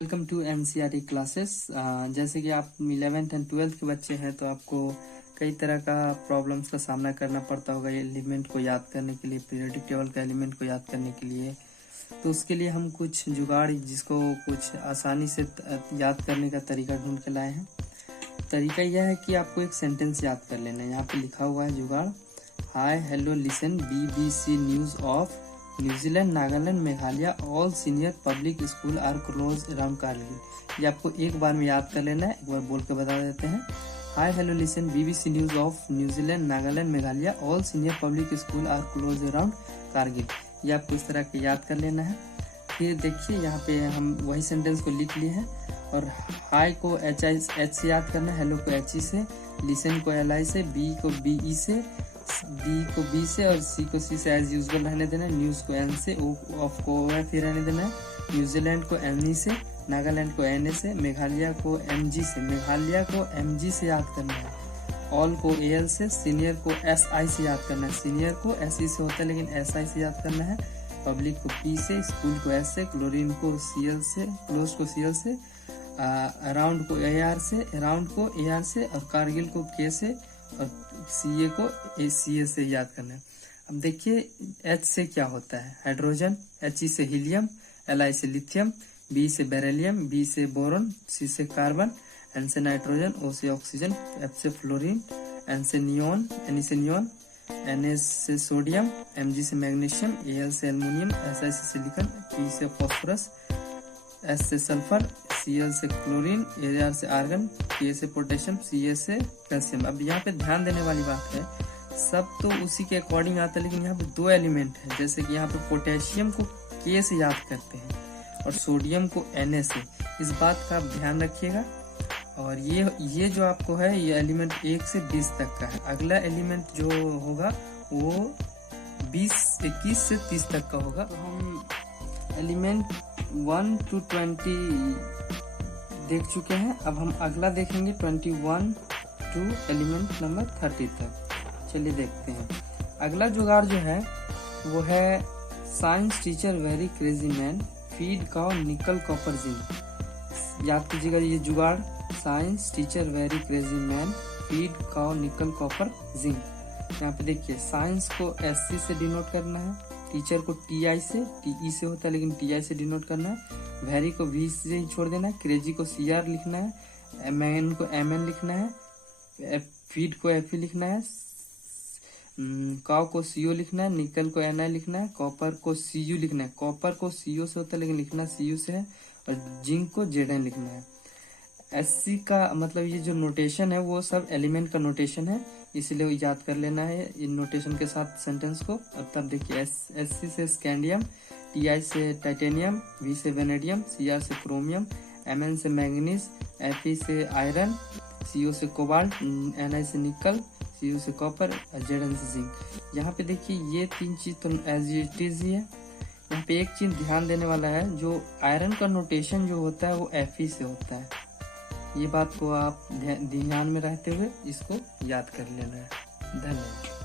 Welcome to NCERT classes. जैसे कि आप 11th एंड 12th के बच्चे हैं तो आपको कई तरह का प्रॉब्लम्स का सामना करना पड़ता होगा ये एलिमेंट को याद करने के लिए, पीरियोडिक टेबल का एलिमेंट को याद करने के लिए। तो उसके लिए हम कुछ जुगाड़ जिसको कुछ आसानी से याद करने का तरीका ढूंढ के लाए हैं। तरीका यह है कि आपको एक सेंटेंस याद कर लेना है। यहाँ पे लिखा हुआ है जुगाड़, hi hello listen BBC news of New Zealand, Nagaland, Meghalaya, all senior public school are close around Kargil. ये आपको एक बार में याद कर लेना है। एक बार बोल के बता देते हैं, hi hello listen BBC news of New Zealand, Nagaland, Meghalaya, all senior public school are close around Kargil. ये आपको इस तरह के याद कर लेना है। फिर देखिए यहाँ पे हम वही सेंटेंस को लिख लिए हैं और हाय को H से याद करना है, हेलो को HE से, लिसन को LI से, B को BE से, D को B से और C को C से एज यूजुअल रहने देना है, न्यूज को N से, O ऑफ को OF रहने देना है, न्यूजीलैंड को ME से, नागालैंड को NA से, मेघालय को MG से, मेघालय को MG से याद करना है, ऑल को AL से, सीनियर को SI से याद करना है, सीनियर को SE से होता है लेकिन SI से याद करना है, पब्लिक को P से, स्कूल को S से, क्लोरीन को CL से, क्लोज को CL से, अराउंड को AR से, अराउंड को AR से और कारगिल को K से और CA को ACA से याद करना है। अब देखिए H से क्या होता है, हाइड्रोजन, HE से हीलियम, LI से लिथियम, B से बेरिलियम, B से बोरॉन, C से कार्बन, N से नाइट्रोजन, O से ऑक्सीजन, F से फ्लोरीन, N से नियोन, Ne से नियोन, Na से सोडियम, Mg से मैग्नीशियम, Al से एल्युमिनियम, Si से सिलिकॉन, P से फास्फोरस, S से सल्फर, Cl से क्लोरीन, Ar से आर्गन, K से पोटेशियम, Ca से कैल्शियम। अब यहाँ पे ध्यान देने वाली बात है, सब तो उसी के अकॉर्डिंग आता है लेकिन यहाँ पे दो एलिमेंट है। जैसे कि यहाँ पे पोटेशियम को K से याद करते हैं और सोडियम को Na से। इस बात का आप ध्यान रखिएगा। और ये जो आपको है ये एलिमेंट 1 से 20 तक का है। अगला एलिमेंट जो होगा वो 21 से 30 तक का होगा। तो हम एलिमेंट 1 to 20 देख चुके हैं। अब हम अगला देखेंगे 21 to एलिमेंट नंबर 30 तक। चलिए देखते हैं। अगला जुगाड़ जो है वो है science teacher very crazy man feed cow निकल कॉपर जिंक। याद कीजिएगा ये जुगाड़, science teacher very crazy man feed cow निकल कॉपर जिंक। यहाँ पे देखिए साइंस को SC से डिनोट करना है, टीचर को TI से, TE से होता है लेकिन TI से डिनोट करना है, वेरी को V से ही छोड़ देना है, क्रेजी को CR लिखना है, MN को MN लिखना है, फीड को FE लिखना है, काउ को CO लिखना है, निकल को NI लिखना है, कॉपर को CU लिखना है। कॉपर को CO से होता है लेकिन लिखना CU से है और जिंक को ZN लिखना है। SC का मतलब ये जो नोटेशन है वो सब एलिमेंट का नोटेशन है, इसलिए याद कर लेना है इन नोटेशन के साथ सेंटेंस को। अब तब देखिए SC से स्कैंडियम, TI से टाइटेनियम, V से वेनेडियम, CR से क्रोमियम, MN से मैंगनीज, FE से आयरन, CO से कोबाल्ट, Ni से निकल, CU से कॉपर और ZN से जिंक। यहाँ पे देखिए ये तीन चीज तो एज इट इज ही है। यहाँ पे एक चीज ध्यान देने वाला है, जो आयरन का नोटेशन जो होता है वो Fe से होता है। ये बात को आप ध्यान में रहते हुए इसको याद कर लेना है। धन्यवाद।